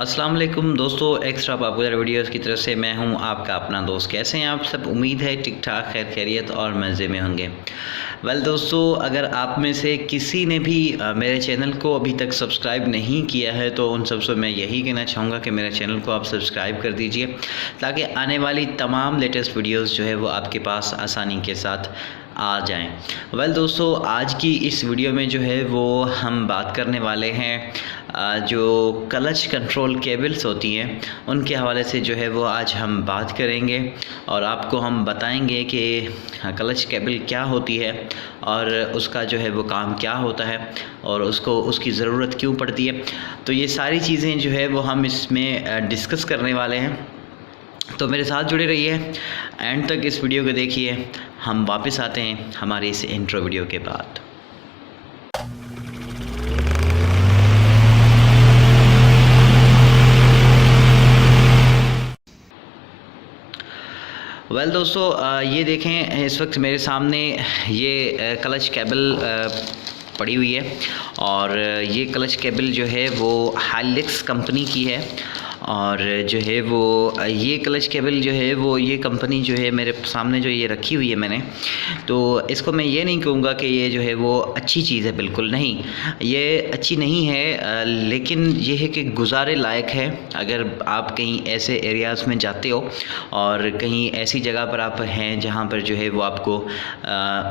अस्सलाम वालेकुम दोस्तों, एक्स्ट्रा पॉपुलर वीडियोस की तरफ से मैं हूं आपका अपना दोस्त। कैसे हैं आप सब? उम्मीद है ठीक ठाक, खैर खैरियत और मज़े में होंगे। दोस्तों, अगर आप में से किसी ने भी मेरे चैनल को अभी तक सब्सक्राइब नहीं किया है तो उन सबसे मैं यही कहना चाहूँगा कि मेरे चैनल को आप सब्सक्राइब कर दीजिए ताकि आने वाली तमाम लेटेस्ट वीडियोस जो है वो आपके पास आसानी के साथ आ जाएं। दोस्तों, आज की इस वीडियो में जो है वो हम बात करने वाले हैं जो क्लच कंट्रोल केबल्स होती हैं उनके हवाले से जो है वो आज हम बात करेंगे और आपको हम बताएंगे कि क्लच केबल क्या होती है और उसका जो है वो काम क्या होता है और उसकी ज़रूरत क्यों पड़ती है। तो ये सारी चीज़ें जो है वो हम इसमें डिस्कस करने वाले हैं, तो मेरे साथ जुड़े रहिए, एंड तक इस वीडियो को देखिए। हम वापस आते हैं हमारे इस इंट्रो वीडियो के बाद। दोस्तों, ये देखें, इस वक्त मेरे सामने ये क्लच केबल पड़ी हुई है और ये क्लच केबल जो है वो हाइलेक्स कंपनी की है और जो है वो ये क्लच केबल जो है वो ये कंपनी जो है मेरे सामने जो ये रखी हुई है मैंने, तो इसको मैं ये नहीं कहूँगा कि ये जो है वो अच्छी चीज़ है, बिल्कुल नहीं, ये अच्छी नहीं है, लेकिन ये है कि गुजारे लायक है। अगर आप कहीं ऐसे एरियाज़ में जाते हो और कहीं ऐसी जगह पर आप हैं जहाँ पर जो है वो आपको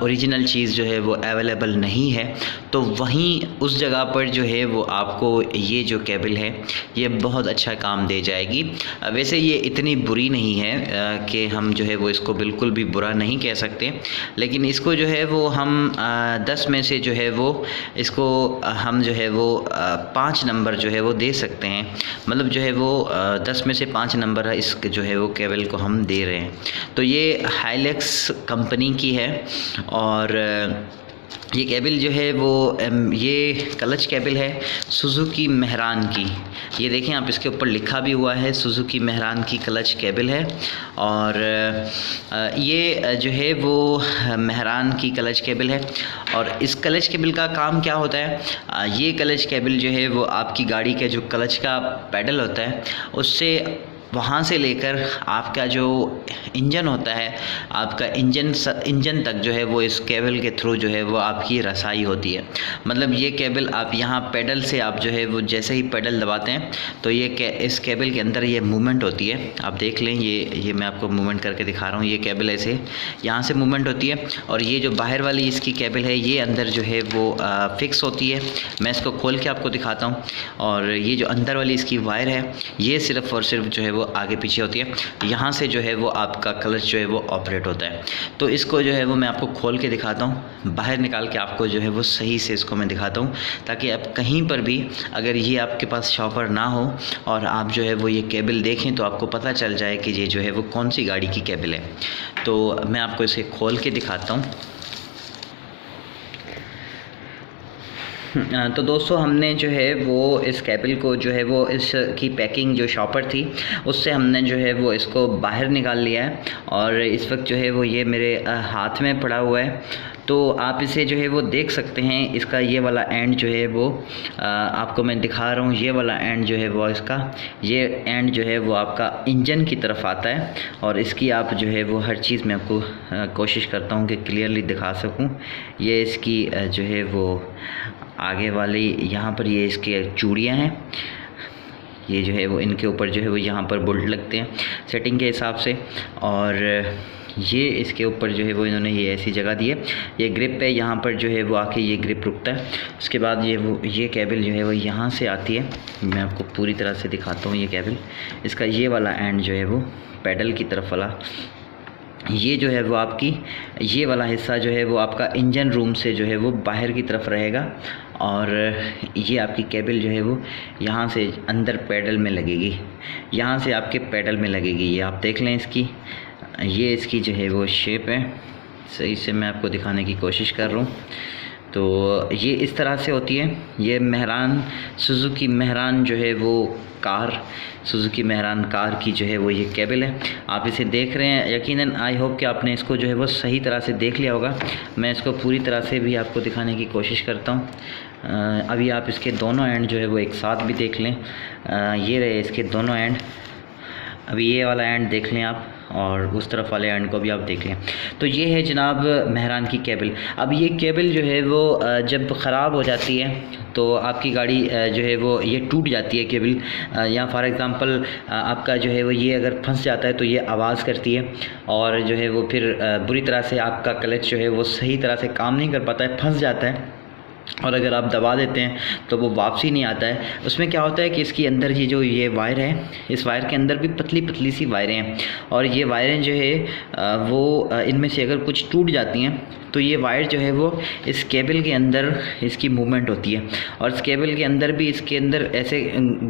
ओरिजिनल चीज़ जो है वो अवेलेबल नहीं है, तो वहीं उस जगह पर जो है वो आपको ये जो केबल है ये बहुत अच्छा काम दे जाएगी। वैसे ये इतनी बुरी नहीं है कि हम जो है वो इसको बिल्कुल भी बुरा नहीं कह सकते, लेकिन इसको जो है वो हम 10 में से जो है वो इसको हम जो है वो 5 नंबर जो है वो दे सकते हैं। मतलब जो है वो 10 में से 5 नंबर इस जो है वो केबल को हम दे रहे हैं। तो ये हाइलेक्स कंपनी की है और ये केबल जो है वो ये क्लच केबल है सुजुकी मेहरान की। ये देखें आप, इसके ऊपर लिखा भी हुआ है सुजुकी मेहरान की क्लच केबल है और ये जो है वो मेहरान की क्लच केबल है। और इस क्लच केबल का काम क्या होता है? ये क्लच केबल जो है वो आपकी गाड़ी के जो क्लच का पैडल होता है उससे वहाँ से लेकर आपका जो इंजन होता है, आपका इंजन तक जो है वो इस केबल के थ्रू जो है वो आपकी रसाई होती है। मतलब ये केबल आप यहाँ पेडल से आप जो है वो जैसे ही पेडल दबाते हैं तो ये इस केबल के अंदर ये मूवमेंट होती है। आप देख लें, ये मैं आपको मूवमेंट करके दिखा रहा हूँ। ये केबल ऐसे यहाँ से मूवमेंट होती है और ये जो बाहर वाली इसकी केबल है ये अंदर जो है वो फिक्स होती है। मैं इसको खोल के आपको दिखाता हूँ। और ये जो अंदर वाली इसकी वायर है ये सिर्फ़ और सिर्फ जो है वो आगे पीछे होती है। यहाँ से जो है वो आपका क्लच जो है वो ऑपरेट होता है। तो इसको जो है वो मैं आपको खोल के दिखाता हूँ, बाहर निकाल के आपको जो है वो सही से इसको मैं दिखाता हूँ, ताकि आप कहीं पर भी अगर ये आपके पास शॉपर ना हो और आप जो है वो ये केबल देखें तो आपको पता चल जाए कि ये जो है वो कौन सी गाड़ी की केबल है। तो मैं आपको इसे खोल के दिखाता हूँ। तो दोस्तों, हमने जो है वो इस केबल को जो है वो इसकी पैकिंग जो शॉपर थी उससे हमने जो है वो इसको बाहर निकाल लिया है और इस वक्त जो है वो ये मेरे हाथ में पड़ा हुआ है। तो आप इसे जो है वो देख सकते हैं। इसका ये वाला एंड जो है वो आपको मैं दिखा रहा हूँ। ये वाला एंड जो है वो इसका ये एंड जो है वो आपका इंजन की तरफ आता है और इसकी आप जो है वो हर चीज़ मैं आपको कोशिश करता हूँ कि क्लियरली दिखा सकूँ। ये इसकी जो है वो आगे वाली यहाँ पर ये इसके चूड़ियाँ हैं, ये जो है वो इनके ऊपर जो है वो यहाँ पर बोल्ट लगते हैं सेटिंग के हिसाब से, और ये इसके ऊपर जो है वो इन्होंने ये ऐसी जगह दी है। ये ग्रिप है, यहाँ पर जो है वो आके ये ग्रिप रुकता है। उसके बाद ये केबल जो है वो यहाँ से आती है। मैं आपको पूरी तरह से दिखाता हूँ। ये केबल, इसका ये वाला एंड जो है वो पैडल की तरफ वाला, ये जो है वो आपकी ये वाला हिस्सा जो है वो आपका इंजन रूम से जो है वो बाहर की तरफ रहेगा और ये आपकी केबल जो है वो यहाँ से अंदर पैडल में लगेगी, यहाँ से आपके पैडल में लगेगी। ये आप देख लें, ये इसकी जो है वो शेप है। सही से मैं आपको दिखाने की कोशिश कर रहा हूँ। तो ये इस तरह से होती है। ये मेहरान सुजुकी मेहरान जो है वो सुजुकी मेहरान कार की जो है वो ये केबल है। आप इसे देख रहे हैं, यकीनन आई होप कि आपने इसको जो है वो सही तरह से देख लिया होगा। मैं इसको पूरी तरह से भी आपको दिखाने की कोशिश करता हूँ। अभी आप इसके दोनों एंड जो है वो एक साथ भी देख लें। ये रहे इसके दोनों एंड। अभी ये वाला एंड देख लें आप, और उस तरफ वाले एंड को भी आप देख लें। तो ये है जनाब मेहरान की केबल। अब ये केबल जो है वो जब ख़राब हो जाती है तो आपकी गाड़ी जो है वो ये टूट जाती है केबल, या फॉर एग्ज़ाम्पल आपका जो है वो ये अगर फंस जाता है तो ये आवाज़ करती है, और जो है वो फिर बुरी तरह से आपका क्लच जो है वो सही तरह से काम नहीं कर पाता है, फंस जाता है, और अगर आप दबा देते हैं तो वो वापसी नहीं आता है। उसमें क्या होता है कि इसके अंदर ये वायर है, इस वायर के अंदर भी पतली पतली सी वायरें हैं, और ये वायरें जो है वो इनमें से अगर कुछ टूट जाती हैं तो ये वायर जो है वो इस केबल के अंदर इसकी मूवमेंट होती है, और इस केबल के अंदर भी इसके अंदर ऐसे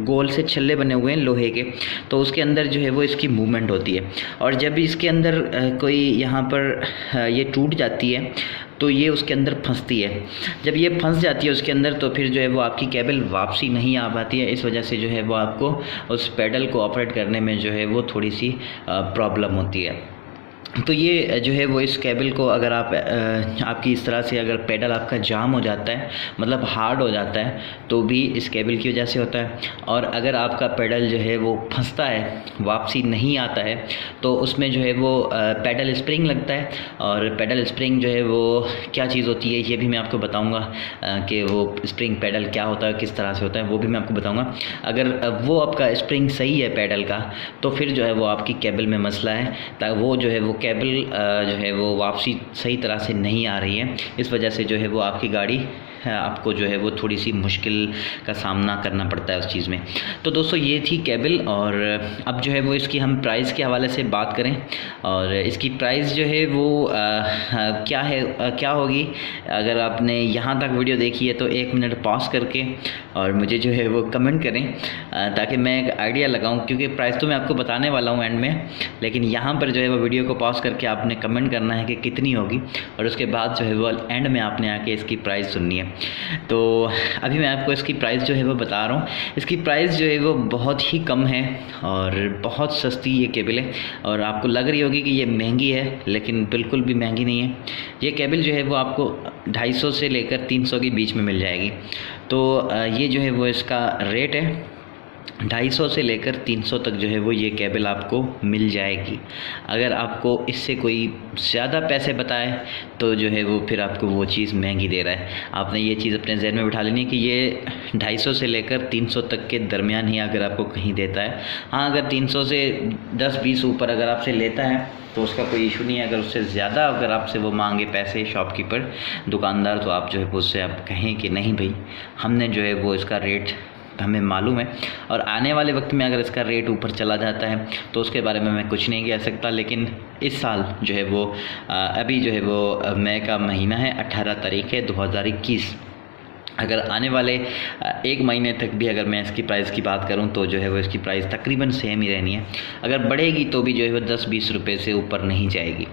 गोल से छल्ले बने हुए हैं लोहे के, तो उसके अंदर जो है वो इसकी मूवमेंट होती है। और जब इसके अंदर कोई यहाँ पर ये टूट जाती है तो ये उसके अंदर फंसती है। जब ये फंस जाती है उसके अंदर तो फिर जो है वो आपकी केबल वापसी नहीं आ पाती है। इस वजह से जो है वो आपको उस पैडल को ऑपरेट करने में जो है वो थोड़ी सी प्रॉब्लम होती है। तो ये जो है वो इस केबल को अगर आप आपकी इस तरह से अगर पेडल आपका जाम हो जाता है, मतलब हार्ड हो जाता है, तो भी इस केबल की वजह से होता है। और अगर आपका पेडल जो है वो फंसता है, वापसी नहीं आता है, तो उसमें जो है वो पेडल स्प्रिंग लगता है। और पेडल स्प्रिंग जो है वो क्या चीज़ होती है ये भी मैं आपको बताऊँगा कि वो स्प्रिंग पेडल क्या होता है, किस तरह से होता है, वो भी मैं आपको बताऊँगा। अगर वो आपका स्प्रिंग सही है पेडल का, तो फिर जो है वो आपकी केबल में मसला है, ताकि वो जो है वो केबल जो है वो वापसी सही तरह से नहीं आ रही है। इस वजह से जो है वो आपकी गाड़ी आपको जो है वो थोड़ी सी मुश्किल का सामना करना पड़ता है उस चीज़ में। तो दोस्तों ये थी केबल। और अब जो है वो इसकी हम प्राइस के हवाले से बात करें, और इसकी प्राइस जो है वो क्या है, क्या होगी। अगर आपने यहाँ तक वीडियो देखी है तो 1 मिनट पॉज करके और मुझे जो है वो कमेंट करें, ताकि मैं एक आइडिया लगाऊँ, क्योंकि प्राइस तो मैं आपको बताने वाला हूँ एंड में, लेकिन यहाँ पर जो है वो वीडियो को पॉज करके आपने कमेंट करना है कि कितनी होगी, और उसके बाद जो है वो एंड में आपने आके इसकी प्राइस सुननी है। तो अभी मैं आपको इसकी प्राइस जो है वो बता रहा हूँ। इसकी प्राइस जो है वो बहुत ही कम है और बहुत सस्ती ये केबल है, और आपको लग रही होगी कि ये महंगी है, लेकिन बिल्कुल भी महंगी नहीं है। ये केबल जो है वो आपको 250 से लेकर 300 के बीच में मिल जाएगी। तो ये जो है वो इसका रेट है, 250 से लेकर 300 तक जो है वो ये केबल आपको मिल जाएगी। अगर आपको इससे कोई ज़्यादा पैसे बताए तो जो है वो फिर आपको वो चीज़ महंगी दे रहा है। आपने ये चीज़ अपने जहन में बिठा लेनी है कि ये 250 से लेकर 300 तक के दरमियान ही अगर आपको कहीं देता है। हाँ, अगर 300 से 10-20 ऊपर अगर आपसे लेता है तो उसका कोई इशू नहीं है। अगर उससे ज़्यादा अगर आपसे वो मांगे पैसे शॉपकीपर, दुकानदार, तो आप जो है उससे आप कहें कि नहीं भाई, हमने जो है वो इसका रेट हमें मालूम है, और आने वाले वक्त में अगर इसका रेट ऊपर चला जाता है तो उसके बारे में मैं कुछ नहीं कह सकता। लेकिन इस साल जो है वो अभी जो है वो मई का महीना है, 18 तारीख है 2021। अगर आने वाले 1 महीने तक भी अगर मैं इसकी प्राइस की बात करूं तो जो है वो इसकी प्राइस तकरीबन सेम ही रहनी है। अगर बढ़ेगी तो भी जो है वो 10-20 रुपये से ऊपर नहीं जाएगी।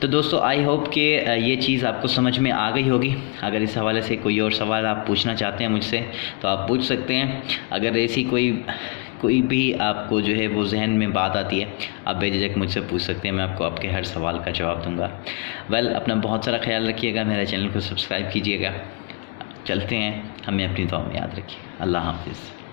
तो दोस्तों आई होप कि ये चीज़ आपको समझ में आ गई होगी। अगर इस हवाले से कोई और सवाल आप पूछना चाहते हैं मुझसे तो आप पूछ सकते हैं। अगर ऐसी कोई भी आपको जो है वो जहन में बात आती है, आप बेझिझक मुझसे पूछ सकते हैं, मैं आपको आपके हर सवाल का जवाब दूँगा। अपना बहुत सारा ख्याल रखिएगा, मेरे चैनल को सब्सक्राइब कीजिएगा। चलते हैं, हमें अपनी दुआ में याद रखिए। अल्लाह हाफ़िज़।